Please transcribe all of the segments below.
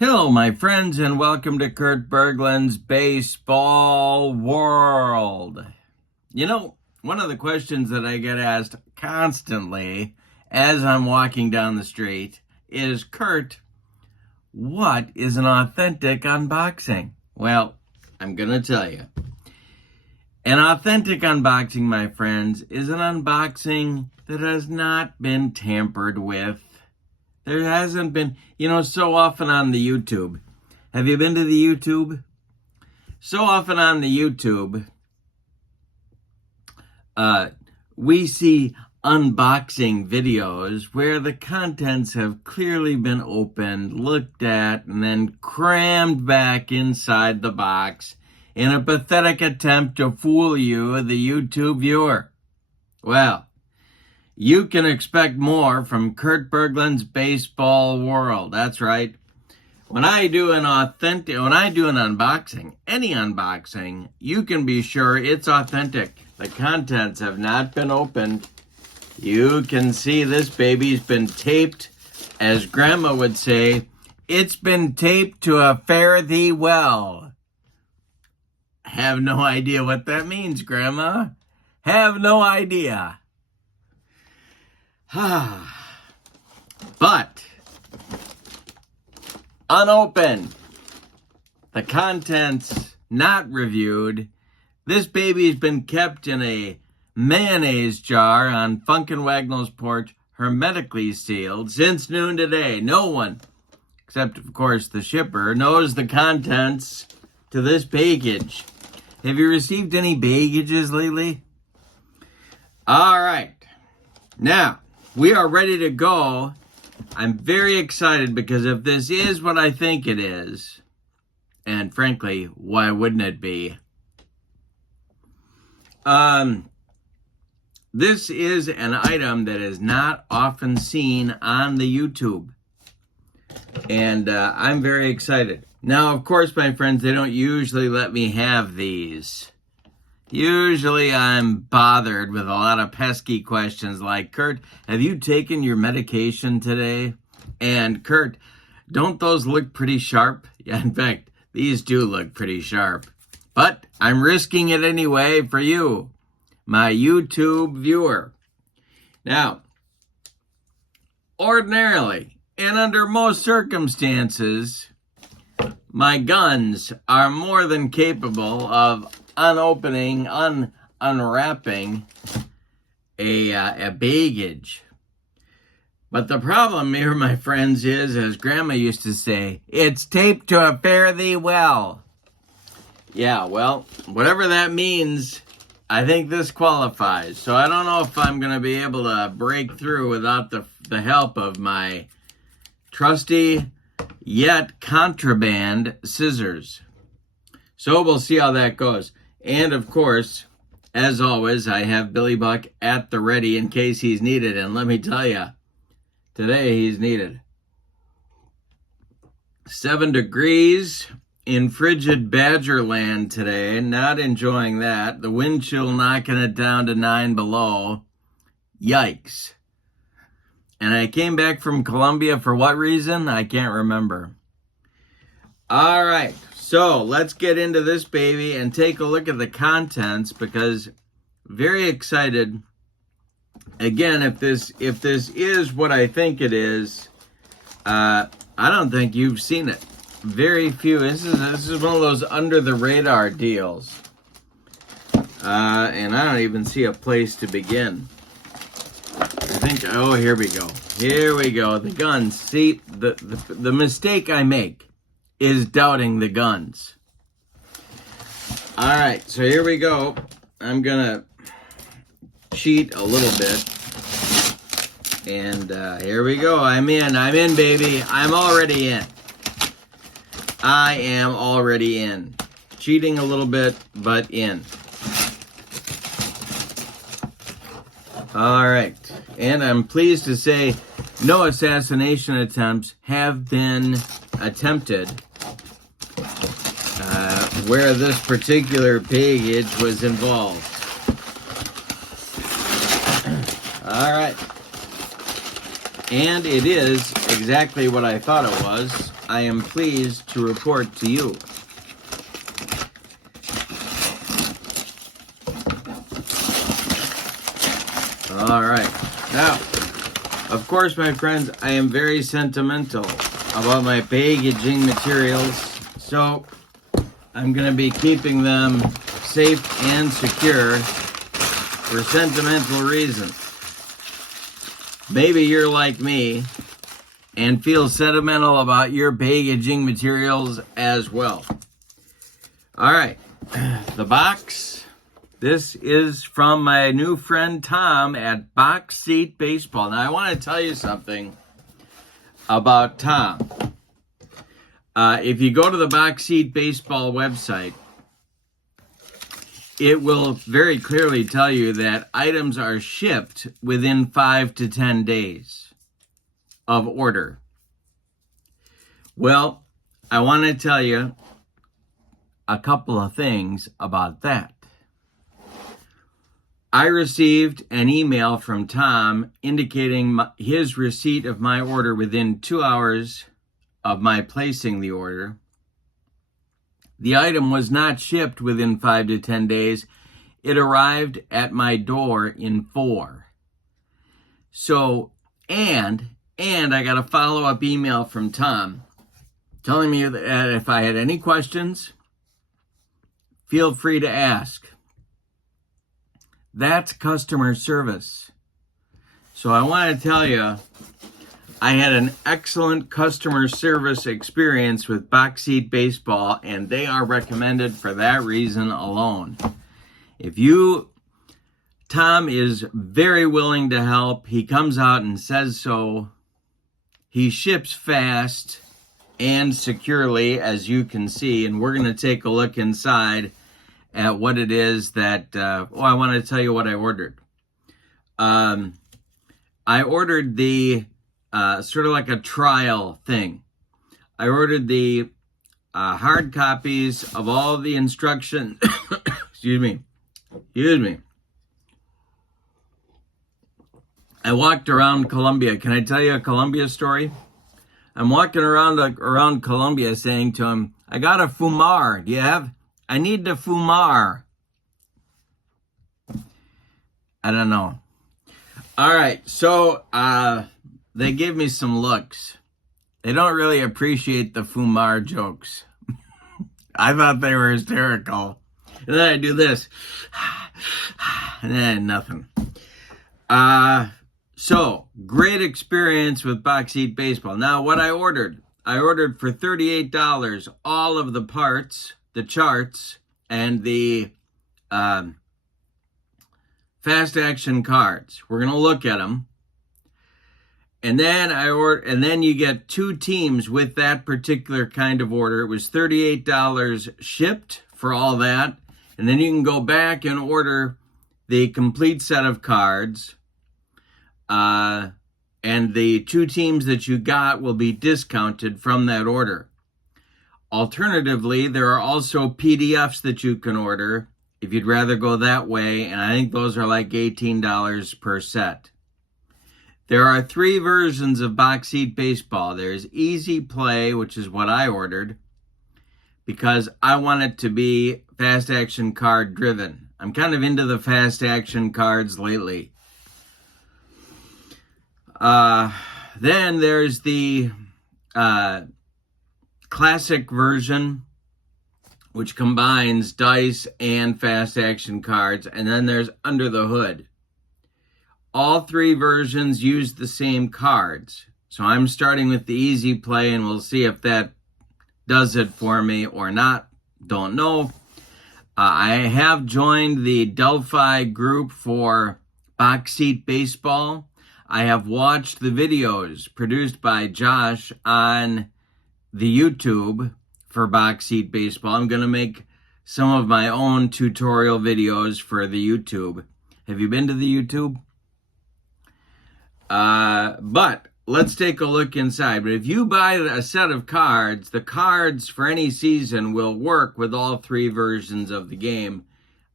Hello, my friends, and welcome to Kurt Berglund's Baseball World. You know, one of the questions that I get asked constantly as I'm walking down the street is, Kurt, what is an authentic unboxing? Well, I'm going to tell you. An authentic unboxing, my friends, is an unboxing that has not been tampered with. There hasn't been, so often on the YouTube. Have you been to the YouTube? So often on the YouTube, we see unboxing videos where the contents have clearly been opened, looked at, and then crammed back inside the box in a pathetic attempt to fool you, the YouTube viewer. Well, you can expect more from Kurt Berglund's Baseball World. That's right. When I do an unboxing, any unboxing, you can be sure it's authentic. The contents have not been opened. You can see this baby's been taped. As Grandma would say, it's been taped to a fare thee well. Have no idea what that means, Grandma. Have no idea. But, unopened, the contents not reviewed, this baby's been kept in a mayonnaise jar on Funkin' Wagnall's porch, hermetically sealed, since noon today. No one, except of course the shipper, knows the contents to this baggage. Have you received any baggages lately? All right. Now, we are ready to go. I'm very excited because if this is what I think it is, and frankly, why wouldn't it be? This is an item that is not often seen on the YouTube. And I'm very excited. Now, of course, my friends, they don't usually let me have these. Usually I'm bothered with a lot of pesky questions like, Kurt, have you taken your medication today? And Kurt, don't those look pretty sharp? Yeah, in fact, these do look pretty sharp. But I'm risking it anyway for you, my YouTube viewer. Now, ordinarily, and under most circumstances, my guns are more than capable of unwrapping a baggage. But the problem here, my friends, is, as Grandma used to say, it's taped to a fare thee well. Yeah, well, whatever that means, I think this qualifies. So I don't know if I'm going to be able to break through without the help of my trusty yet contraband scissors. So we'll see how that goes. And of course, as always, I have Billy Buck at the ready in case he's needed. And let me tell you, today he's needed. 7 degrees in frigid Badgerland today. Not enjoying that. The wind chill knocking it down to 9 below. Yikes. And I came back from Colombia for what reason? I can't remember. All right. So let's get into this baby and take a look at the contents, because very excited. Again, if this is what I think it is, I don't think you've seen it. Very few. This is one of those under the radar deals, and I don't even see a place to begin. I think. Oh, here we go. Here we go. The guns. See, the mistake I make is doubting the guns. All right, so here we go. I'm gonna cheat a little bit. And here we go. I'm in, baby. I'm already in. I am already in. Cheating a little bit, but in. All right. And I'm pleased to say no assassination attempts have been attempted where this particular baggage was involved. All right. And it is exactly what I thought it was. I am pleased to report to you. All right. Now, of course, my friends, I am very sentimental about my packaging materials, so I'm going to be keeping them safe and secure for sentimental reasons. Maybe you're like me and feel sentimental about your packaging materials as well. All right, the box. This is from my new friend Tom at Box Seat Baseball. Now, I want to tell you something about Tom. If you go to the Box Seat Baseball website, it will very clearly tell you that items are shipped within 5 to 10 days of order. Well, I want to tell you a couple of things about that. I received an email from Tom indicating his receipt of my order within 2 hours of my placing the order. The item was not shipped within 5 to 10 days. It arrived at my door in 4. So, and I got a follow-up email from Tom telling me that if I had any questions, feel free to ask. That's customer service. So I want to tell you, I had an excellent customer service experience with Box Seat Baseball, and they are recommended for that reason alone. Tom is very willing to help. He comes out and says so. He ships fast and securely, as you can see, and we're going to take a look inside at what it is that, I want to tell you what I ordered. I ordered the sort of like a trial thing. I ordered the hard copies of all the instructions. Excuse me. I walked around Columbia. Can I tell you a Columbia story? I'm walking around Columbia saying to him, I got a Fumar. I need the Fumar. I don't know. All right. So, they give me some looks. They don't really appreciate the Fumar jokes. I thought they were hysterical. And then I do this. And then nothing. So, great experience with Box Seat Baseball. Now, what I ordered for $38 all of the parts, the charts, and the fast action cards. We're going to look at them. And then you get 2 teams with that particular kind of order. It was $38 shipped for all that. And then you can go back and order the complete set of cards. And the 2 teams that you got will be discounted from that order. Alternatively, there are also PDFs that you can order if you'd rather go that way. And I think those are like $18 per set. There are 3 versions of Box Seat Baseball. There's Easy Play, which is what I ordered, because I want it to be fast action card driven. I'm kind of into the fast action cards lately. Then there's the classic version, which combines dice and fast action cards. And then there's Under the Hood. All 3 versions use the same cards. So I'm starting with the Easy Play, and we'll see if that does it for me or not. Don't know. I have joined the Delphi group for Box Seat Baseball. I have watched the videos produced by Josh on the YouTube for Box Seat Baseball. I'm going to make some of my own tutorial videos for the YouTube. Have you been to the YouTube? But let's take a look inside. But if you buy a set of cards, the cards for any season will work with all 3 versions of the game.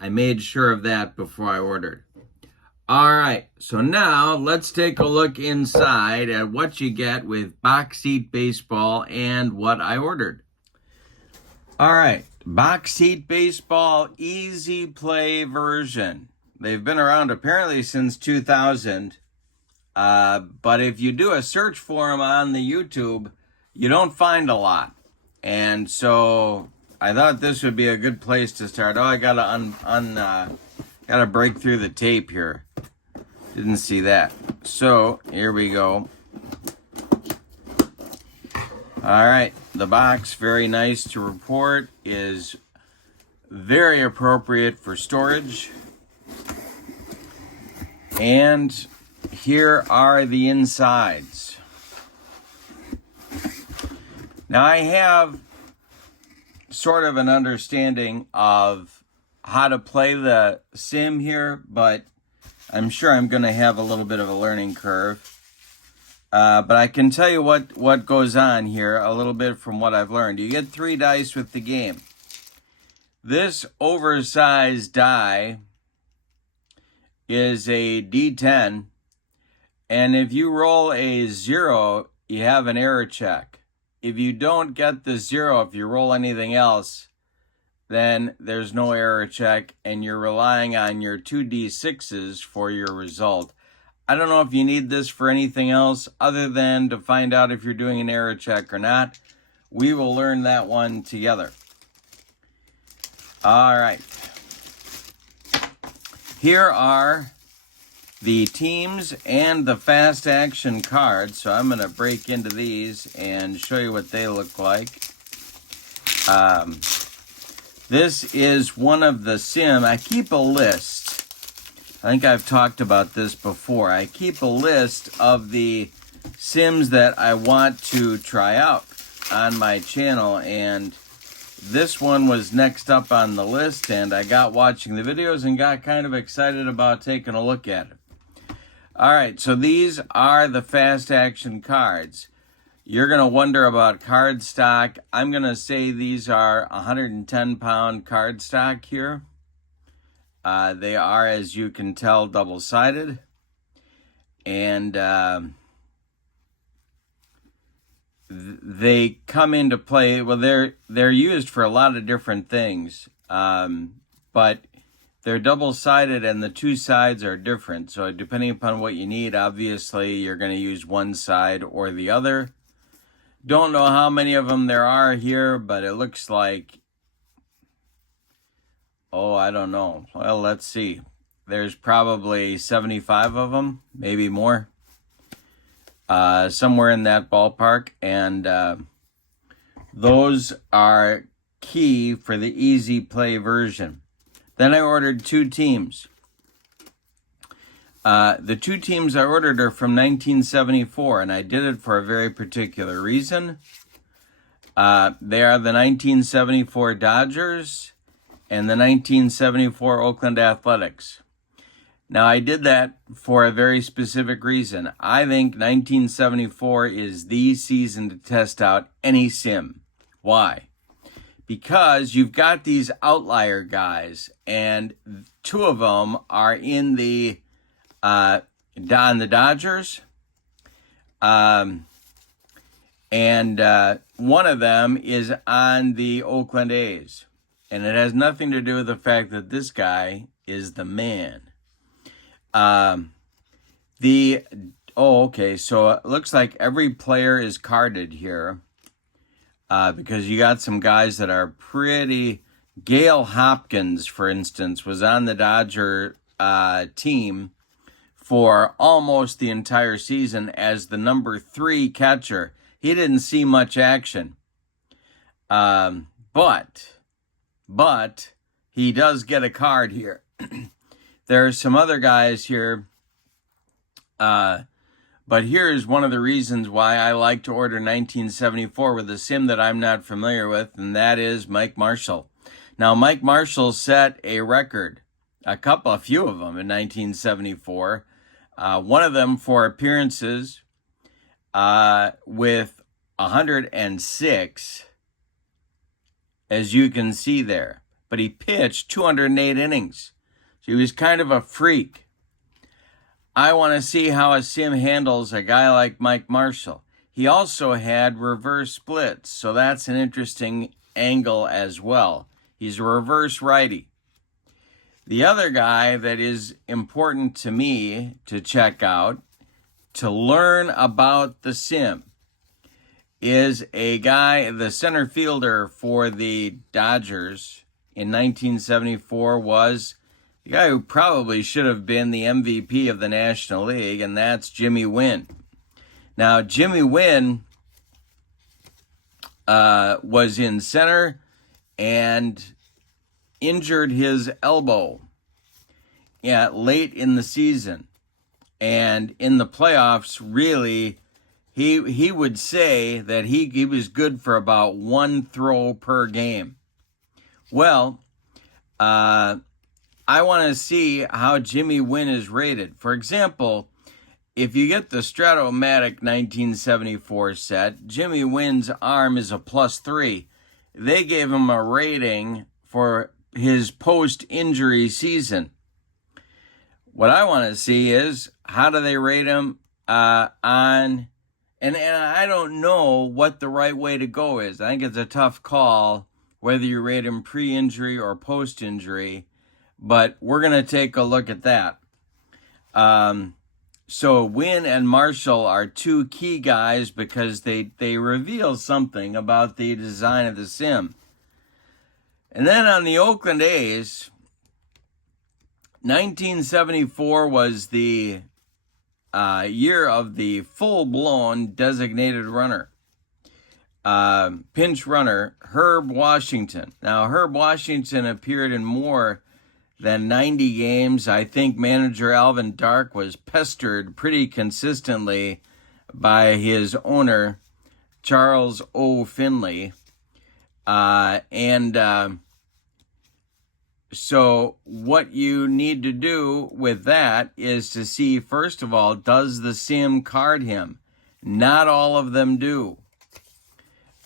I made sure of that before I ordered. All right, so now let's take a look inside at what you get with Box Seat Baseball and what I ordered. All right, Box Seat Baseball Easy Play version. They've been around apparently since 2000, but if you do a search for them on the YouTube, you don't find a lot. And so I thought this would be a good place to start. Oh, I gotta gotta break through the tape here. Didn't see that. So here we go. All right, the box, very nice to report, is very appropriate for storage. And here are the insides. Now I have sort of an understanding of how to play the sim here, but I'm sure I'm going to have a little bit of a learning curve. But I can tell you what goes on here a little bit from what I've learned. You get 3 dice with the game. This oversized die is a D10, and if you roll a 0, you have an error check. If you don't get the 0, if you roll anything else, then there's no error check, and you're relying on your 2d6s for your result. I don't know if you need this for anything else other than to find out if you're doing an error check or not. We will learn that one together. All right. Here are the teams and the fast action cards. So I'm going to break into these and show you what they look like. This is one of the sim. I keep a list. I think I've talked about this before. I keep a list of the sims that I want to try out on my channel, and this one was next up on the list, and I got watching the videos and got kind of excited about taking a look at it. All right, so these are the fast action cards. You're going to wonder about card stock. I'm going to say these are 110-pound card stock here. They are, as you can tell, double-sided. And they come into play. Well, they're used for a lot of different things. But they're double-sided and the 2 sides are different. So depending upon what you need, obviously you're going to use one side or the other. Don't know how many of them there are here, but it looks like, oh, I don't know. Well, let's see. There's probably 75 of them, maybe more. Somewhere in that ballpark. And those are key for the easy play version. Then I ordered 2 teams. The 2 teams I ordered are from 1974, and I did it for a very particular reason. They are the 1974 Dodgers and the 1974 Oakland Athletics. Now, I did that for a very specific reason. I think 1974 is the season to test out any sim. Why? Because you've got these outlier guys, and 2 of them are in the on the Dodgers, and one of them is on the Oakland A's, and it has nothing to do with the fact that this guy is the man. Okay, so it looks like every player is carded here, because you got some guys that are pretty. Gale Hopkins, for instance, was on the Dodger team for almost the entire season as the number 3 catcher. He didn't see much action. But he does get a card here. There are some other guys here. But here's one of the reasons why I like to order 1974 with a sim that I'm not familiar with, and that is Mike Marshall. Now, Mike Marshall set a record, a few of them in 1974. One of them for appearances with 106, as you can see there. But he pitched 208 innings. So he was kind of a freak. I want to see how a sim handles a guy like Mike Marshall. He also had reverse splits, so that's an interesting angle as well. He's a reverse righty. The other guy that is important to me to check out, to learn about the sim, is a guy, the center fielder for the Dodgers in 1974 was the guy who probably should have been the MVP of the National League, and that's Jimmy Wynn. Now, Jimmy Wynn was in center and injured his elbow late in the season. And in the playoffs, really, he would say that he was good for about one throw per game. Well, I want to see how Jimmy Wynn is rated. For example, if you get the Stratomatic 1974 set, Jimmy Wynn's arm is a +3. They gave him a rating for his post-injury season. What I want to see is how do they rate him and I don't know what the right way to go is. I think it's a tough call whether you rate him pre-injury or post-injury, but we're going to take a look at that. So Wynn and Marshall are two key guys because they reveal something about the design of the sim. And then on the Oakland A's, 1974 was the year of the full-blown designated runner. Pinch runner, Herb Washington. Now, Herb Washington appeared in more than 90 games. I think manager Alvin Dark was pestered pretty consistently by his owner, Charles O. Finley. So what you need to do with that is to see, first of all, does the sim card him? Not all of them do.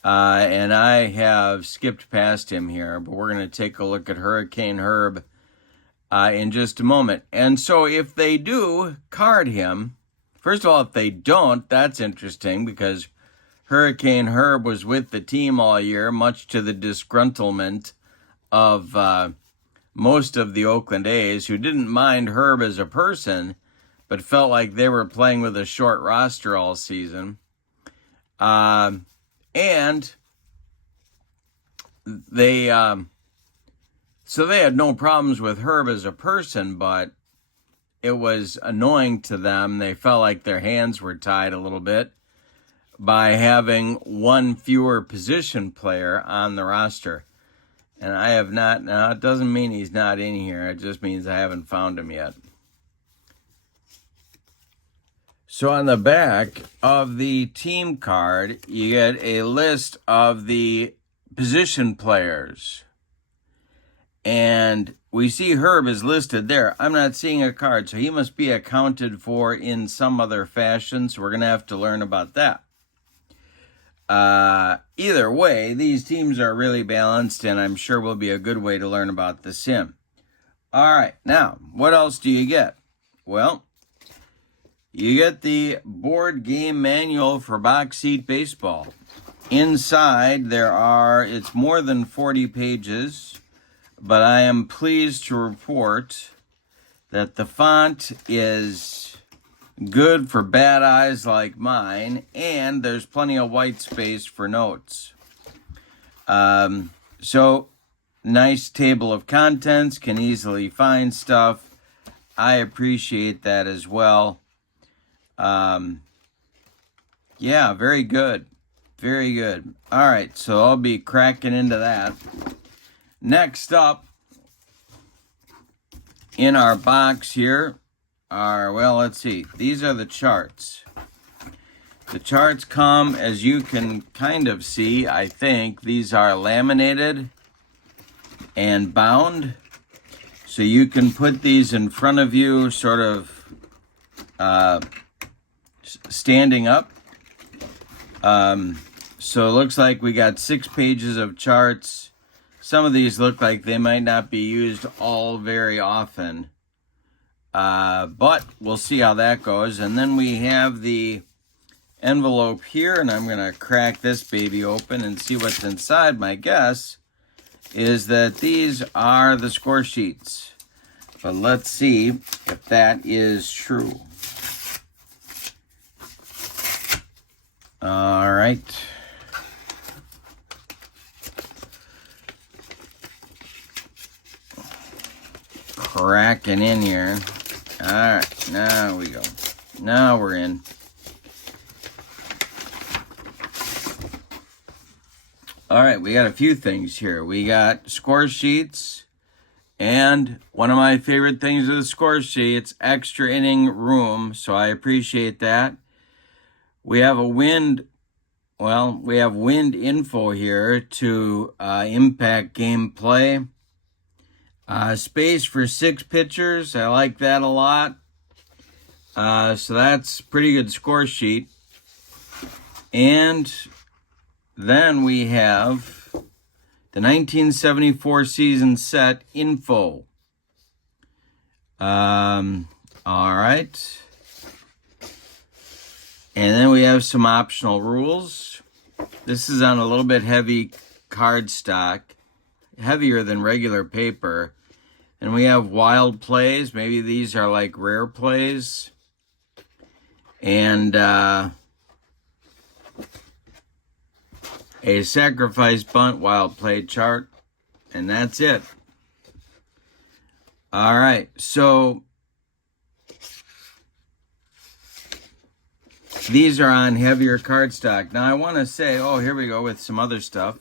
And I have skipped past him here, but we're going to take a look at Hurricane Herb in just a moment. And so if they do card him, first of all, if they don't, that's interesting because Hurricane Herb was with the team all year, much to the disgruntlement of most of the Oakland A's, who didn't mind Herb as a person, but felt like they were playing with a short roster all season. And they so they had no problems with Herb as a person, but it was annoying to them. They felt like their hands were tied a little bit by having one fewer position player on the roster. And I have not, now it doesn't mean he's not in here, it just means I haven't found him yet. So on the back of the team card, you get a list of the position players. And we see Herb is listed there. I'm not seeing a card, so he must be accounted for in some other fashion, so we're going to have to learn about that. Either way, these teams are really balanced, and I'm sure will be a good way to learn about the sim. All right, now, what else do you get? Well, you get the board game manual for box seat baseball. Inside, it's more than 40 pages, but I am pleased to report that the font is good for bad eyes like mine, and there's plenty of white space for notes. So, nice table of contents, can easily find stuff. I appreciate that as well. Yeah, very good. Very good. All right, so I'll be cracking into that. Next up in our box here are, well, let's see. These are the charts. The charts come, as you can kind of see, I think. These are laminated and bound. So you can put these in front of you, sort of standing up. So it looks like we got 6 pages of charts. Some of these look like they might not be used all very often. But we'll see how that goes. And then we have the envelope here, and I'm going to crack this baby open and see what's inside. My guess is that these are the score sheets. But let's see if that is true. All right. Cracking in here. All right, now we go. Now we're in. All right, we got a few things here. We got score sheets, and one of my favorite things with the score sheets, extra inning room, so I appreciate that. We have wind info here to impact gameplay. Space for 6 pitchers. I like that a lot. So that's pretty good score sheet. And then we have the 1974 season set info. All right. And then we have some optional rules. This is on a little bit heavy cardstock, heavier than regular paper. And we have wild plays. Maybe these are like rare plays. And a sacrifice bunt wild play chart. And that's it. All right. So these are on heavier cardstock. Now I want to say, here we go with some other stuff.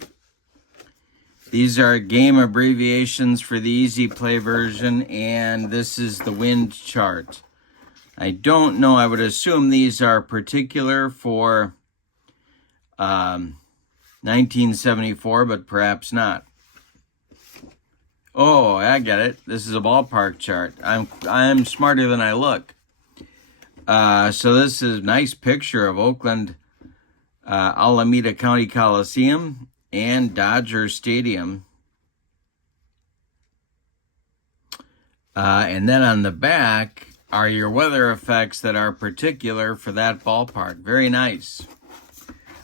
These are game abbreviations for the easy play version, and this is the wind chart. I don't know, I would assume these are particular for 1974, but perhaps not. Oh, I get it. This is a ballpark chart. I'm smarter than I look. So this is a nice picture of Oakland, Alameda County Coliseum and Dodger Stadium. And then on the back are your weather effects that are particular for that ballpark. Very nice.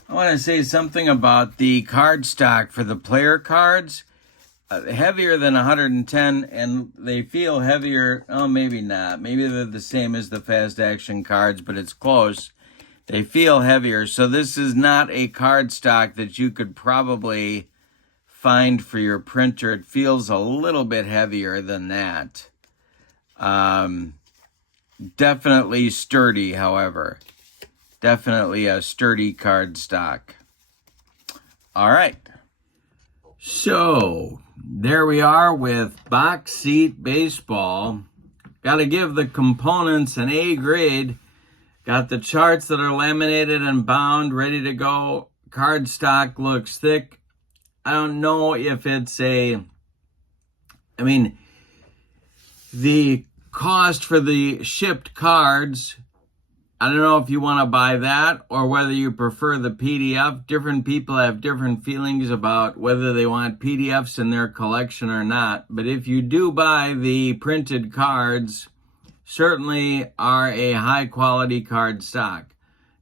I want to say something about the card stock for the player cards. Heavier than 110, and they feel heavier. Oh, maybe not. Maybe they're the same as the fast action cards, but it's close. They feel heavier. So this is not a card stock that you could probably find for your printer. It feels a little bit heavier than that. Definitely sturdy, however. Definitely a sturdy card stock. All right. So there we are with Box Seat Baseball. Got to give the components an A grade. Got the charts that are laminated and bound, ready to go. Cardstock looks thick. I don't know if it's the cost for the shipped cards, I don't know if you want to buy that or whether you prefer the PDF. Different people have different feelings about whether they want PDFs in their collection or not. But if you do buy the printed cards, certainly are a high quality card stock.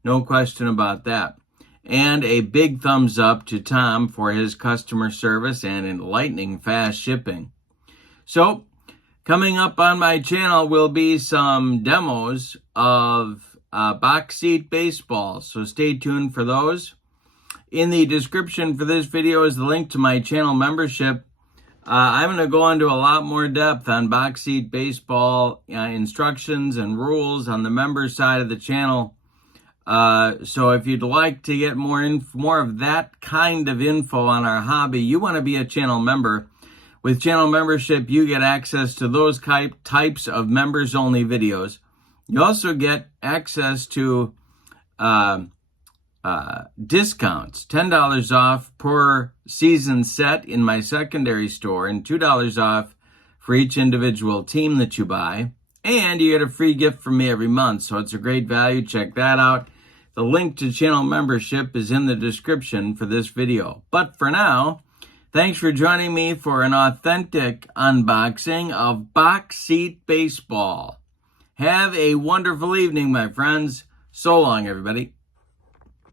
No question about that. And a big thumbs up to Tom for his customer service and enlightening fast shipping. So, coming up on my channel will be some demos of Box Seat Baseball, so stay tuned for those. In the description for this video is the link to my channel membership. I'm going to go into a lot more depth on Box Seat Baseball instructions and rules on the member side of the channel. So if you'd like to get more of that kind of info on our hobby, you want to be a channel member. With channel membership, you get access to those types of members-only videos. You also get access to discounts, $10 off per season set in my secondary store and $2 off for each individual team that you buy. And you get a free gift from me every month, so it's a great value. Check that out. The link to channel membership is in the description for this video. But for now, thanks for joining me for an authentic unboxing of Box Seat Baseball. Have a wonderful evening, my friends. So long, everybody.